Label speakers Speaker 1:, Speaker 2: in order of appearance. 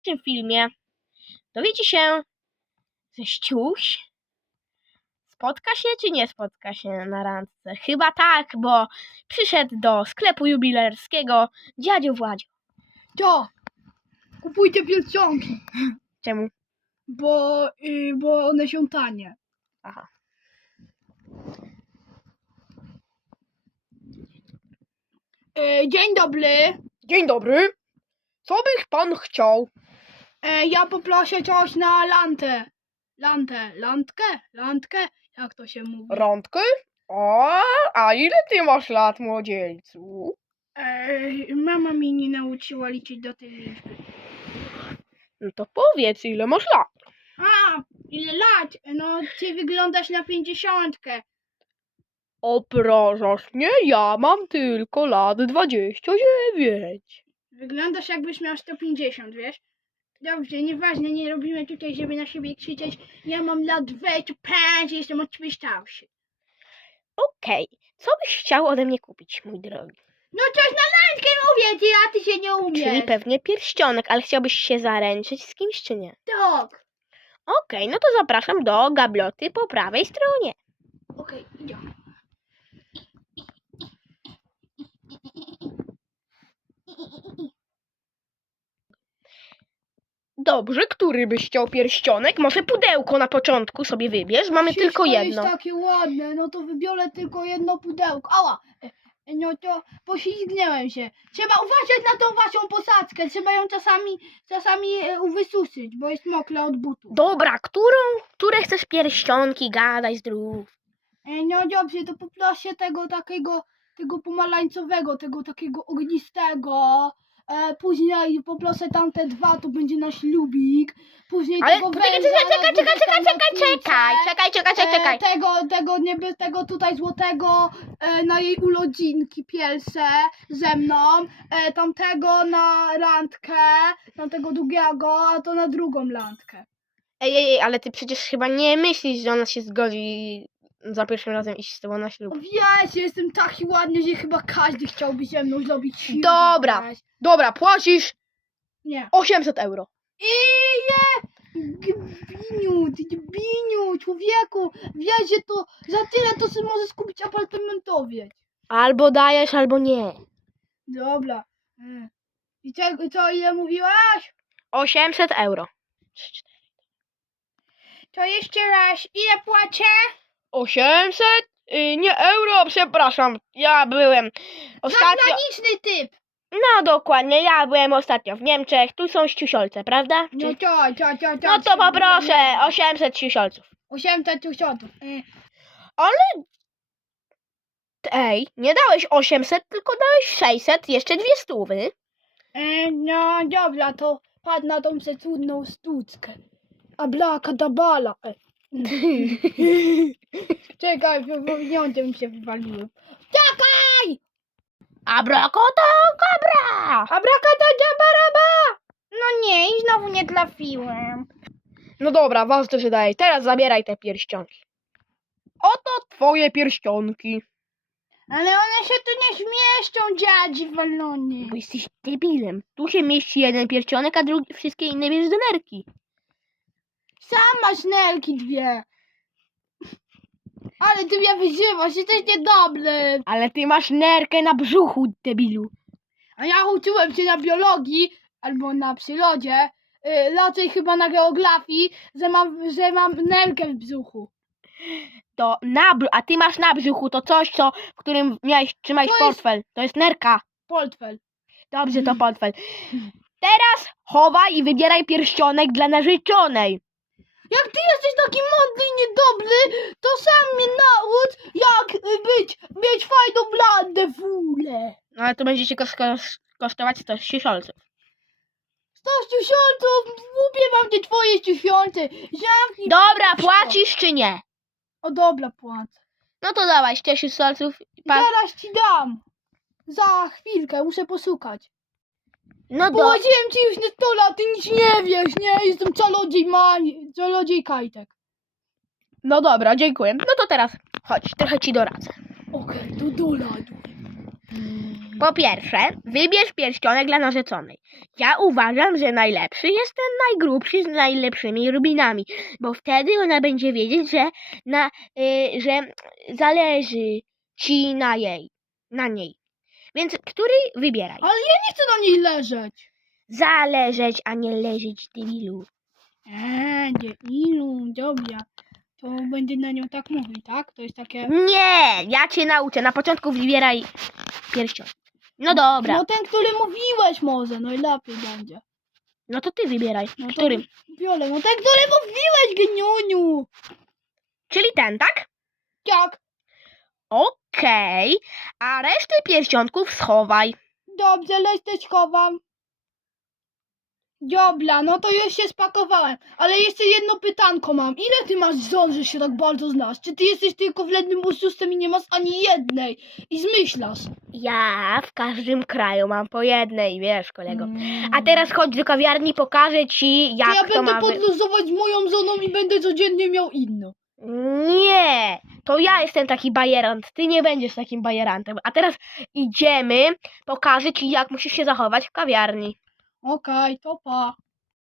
Speaker 1: tym filmie dowiecie się, że Ściuś spotka się czy nie spotka się na randce. Chyba tak, bo przyszedł do sklepu jubilerskiego dziadzio Władzio.
Speaker 2: To, kupujcie pierścionki,
Speaker 1: Czemu?
Speaker 2: bo one są tanie.
Speaker 1: Aha.
Speaker 2: Dzień dobry.
Speaker 1: Dzień dobry. Co bych pan chciał?
Speaker 2: Ja poproszę coś na lantę. Lantkę? Jak to się mówi?
Speaker 1: Randkę? A ile ty masz lat, młodzieńcu?
Speaker 2: Mama mi nie nauczyła liczyć do tej liczby.
Speaker 1: No to powiedz, ile masz lat.
Speaker 2: A, ile lat? No, ty wyglądasz na 50.
Speaker 1: Obrażasz mnie? Ja mam tylko lat 29.
Speaker 2: Wyglądasz jakbyś miał 150, wiesz? Dobrze, nieważne, nie robimy tutaj, żeby na siebie krzyczeć. Ja mam lat 25, jestem od ciebie starszy.
Speaker 1: Okej. Co byś chciał ode mnie kupić, mój drogi?
Speaker 2: No coś na randkę mówię ci, a ty się nie umiesz.
Speaker 1: Czyli pewnie pierścionek, ale chciałbyś się zaręczyć z kimś, czy nie?
Speaker 2: Tak.
Speaker 1: Okej, no to zapraszam do gabloty po prawej stronie.
Speaker 2: Okej, idziemy.
Speaker 1: Dobrze, który byś chciał pierścionek? Może pudełko na początku sobie wybierz, mamy tylko jedno.
Speaker 2: jest takie ładne, no to wybiorę tylko jedno pudełko. Ała! No to poślizgnęłem się. Trzeba uważać na tą waszą posadzkę. Trzeba ją czasami wysuszyć, bo jest mokra od butów.
Speaker 1: Dobra, które chcesz pierścionki? Gadaj zdrów.
Speaker 2: No dobrze, to poproszę tego pomarańczowego, tego takiego ognistego. Później poproszę tamte dwa, to będzie nasz lubik. Później
Speaker 1: Ale
Speaker 2: tego
Speaker 1: czekaj,
Speaker 2: węża na górze tam na
Speaker 1: czekaj.
Speaker 2: Tego tutaj złotego na jej urodzinki pierwsze ze mną, tamtego na randkę, tamtego drugiego, a to na drugą randkę.
Speaker 1: Ej, ale ty przecież chyba nie myślisz, że ona się zgodzi za pierwszym razem iść z tobą na ślub.
Speaker 2: Wiesz, jestem taki ładny, że chyba każdy chciałby ze mną zrobić ślub.
Speaker 1: Dobra.
Speaker 2: Wiesz.
Speaker 1: Dobra, płacisz
Speaker 2: Nie.
Speaker 1: 800 euro.
Speaker 2: Ile? Gbiniu, człowieku, wiesz, że to za tyle to sobie możesz kupić apartamentowiec.
Speaker 1: Albo dajesz, albo nie.
Speaker 2: Dobra. I co, ile mówiłaś?
Speaker 1: 800 euro.
Speaker 2: To jeszcze raz, ile płacę?
Speaker 1: 800? Nie euro, przepraszam. Ja byłem ostatnio...
Speaker 2: Zagraniczny typ.
Speaker 1: No dokładnie, ja byłem ostatnio w Niemczech. Tu są ściusiolce, prawda?
Speaker 2: No to.
Speaker 1: No to poproszę 800 ściusiolców.
Speaker 2: 800 tysiąców.
Speaker 1: Ale... Ej, nie dałeś 800, tylko dałeś 600, jeszcze 200.
Speaker 2: No dobra, to padł na tą cudną sztuczkę. Abracadabala. Czekaj, pieniądze mi się wywaliły. Czekaj!
Speaker 1: Abracadabra!
Speaker 2: Abracadabaraba! No nie, i znowu nie trafiłem.
Speaker 1: No dobra, ważne, że daj. Teraz zabieraj te pierścionki. Oto twoje pierścionki.
Speaker 2: Ale one się tu nie zmieszczą, dziadzi walony.
Speaker 1: Bo jesteś debilem. Tu się mieści jeden pierścionek, a drugi, wszystkie inne bierzesz do nerki.
Speaker 2: Sam masz nerki dwie. Ale ty mnie wyzywasz, jesteś niedobry.
Speaker 1: Ale ty masz nerkę na brzuchu, debilu.
Speaker 2: A ja uczyłem się na biologii, albo na przyrodzie, raczej chyba na geografii, że mam nerkę w brzuchu.
Speaker 1: To a ty masz na brzuchu to coś, w którym miałeś trzymać
Speaker 2: To jest-
Speaker 1: portfel. To jest nerka.
Speaker 2: Portfel.
Speaker 1: Dobrze, to portfel. Teraz chowaj i wybieraj pierścionek dla narzeczonej.
Speaker 2: Jak ty jesteś taki mądry i niedobry, to sam mnie naucz, jak mieć fajną blandę w ule.
Speaker 1: No ale to będzie ci kosztować 100 ściusiolców.
Speaker 2: 100 tysiąców, głupie mam te twoje tysiące. Zamknij.
Speaker 1: Dobra, płacisz czy nie?
Speaker 2: O dobra, płacę.
Speaker 1: No to dawaj 100 ściusiolców.
Speaker 2: Zaraz ci dam. Za chwilkę, muszę posłuchać.
Speaker 1: No
Speaker 2: Położyłem ci już na stole, a ty nic nie wiesz, nie? Jestem czarodziej Kajtek.
Speaker 1: No dobra, dziękuję. No to teraz chodź, trochę ci doradzę.
Speaker 2: Okej, to do ladu.
Speaker 1: Po pierwsze, wybierz pierścionek dla narzeczonej. Ja uważam, że najlepszy jest ten najgrubszy z najlepszymi rubinami, bo wtedy ona będzie wiedzieć, że zależy ci na niej. Więc który wybieraj?
Speaker 2: Ale ja nie chcę na niej leżeć.
Speaker 1: Zależeć, a nie leżeć, debilu.
Speaker 2: Debilu, dobra. To będę na nią tak mówił, tak? To jest takie...
Speaker 1: Nie, ja cię nauczę. Na początku wybieraj pierścionek. No dobra,
Speaker 2: No ten, który mówiłeś może, no i lepiej będzie.
Speaker 1: no to ty wybieraj.
Speaker 2: No to
Speaker 1: Którym?
Speaker 2: biorę, no ten, który mówiłeś, geniuniu.
Speaker 1: Czyli ten, tak?
Speaker 2: Tak,
Speaker 1: Okej, a resztę pierścionków schowaj.
Speaker 2: dobrze, też chowam. Dobra, no to już się spakowałem. Ale jeszcze jedno pytanko mam. Ile ty masz żon, że się tak bardzo znasz? Czy ty jesteś tylko wrednym oszustem i nie masz ani jednej? I zmyślasz?
Speaker 1: Ja w każdym kraju mam po jednej, wiesz, kolego.
Speaker 2: Mm.
Speaker 1: A teraz chodź do kawiarni, pokażę ci,
Speaker 2: To
Speaker 1: jak
Speaker 2: ja
Speaker 1: to
Speaker 2: będę
Speaker 1: ma
Speaker 2: podluzować moją żoną i będę codziennie miał inną.
Speaker 1: Nie, to ja jestem taki bajerant, ty nie będziesz takim bajerantem. A teraz idziemy, pokażę ci, jak musisz się zachować w kawiarni.
Speaker 2: Okej, to pa.